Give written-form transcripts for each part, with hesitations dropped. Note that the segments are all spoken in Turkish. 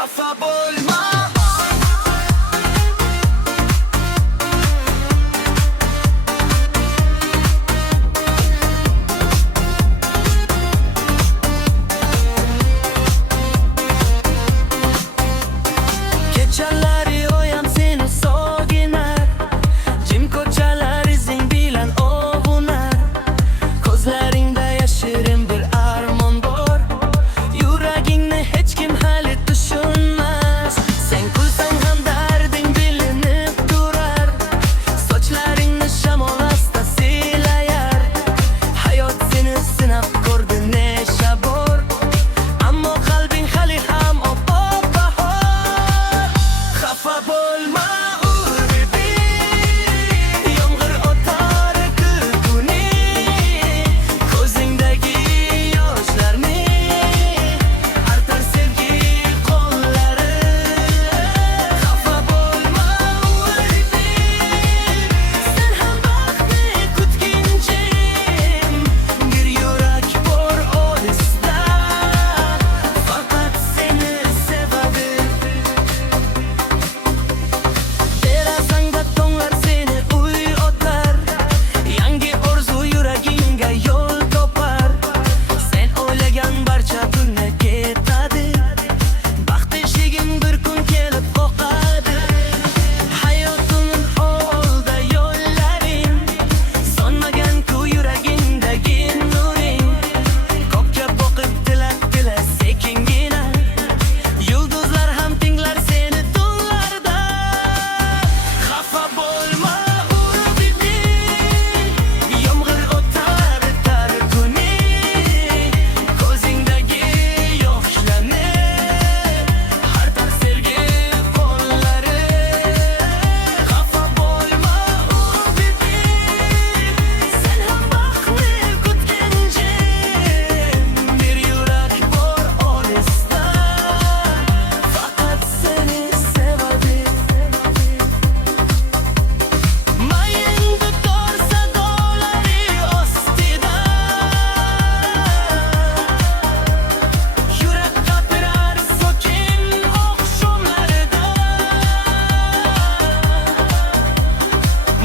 Xafa bo'lma. Kechalari oyam seni sog'inar, jim ko'chalar izing bilan ovunar. Ko'zlaringda yashirin bir armon bor, yuragingni hech kim hali tushunmas. Sen kulsang ham darding bilinib turar, sochlaringni shamol asta silayar. Hayot seni sinab ko'rdi nesha bor, ammo qalbing hali ham oppoq bahor. Xafa bo'lma urbi, yomg'ir o'tar kuni, ko'zingdagi yoshlarni artar sevgi qo'llari. Xafa bo'lma urbi, sen ham baxtni kutginchim, bir yurak bor olisda, faqat seni sevadi. Derazangda tonglar seni uyg'otar, yangi orzu yuragingga yo'l topar. Sen o'ylagan barcha pulni ketadi, baxt eshiging bir kun kelib qoqadi. Hayotimning oldida yo'llaring, sonmagan-ku yuragingdagi nuring. Ko'kka boqib tila sekingina, yulduzlar ham tinglar seni tunlarda. Xafa bo'lma urbi, yomg'ir o'tar kuni, ko'zingdagi yoshlarni artar sevgi qo'llari. Xafa bo'lma urbi, sen ham baxtni kutginchim, bir yurak bor olisda, faqat seni sevadi. Mayingda tor sadolari ostida, yurak qapirar sokin oqshomlarida.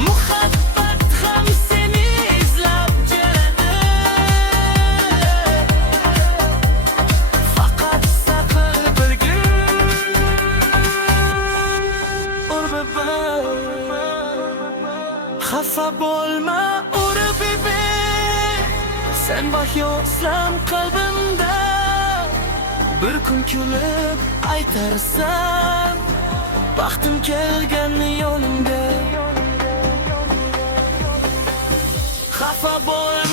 Muhabbat ham seni izlab keladi, faqat saql bilgin urbi. Xafa bo'lma urbi, sen bor yo'qsan qalbimda, bir kun kulib aytarsan, baxtim kelgan yo'limga. Xafa bo'lma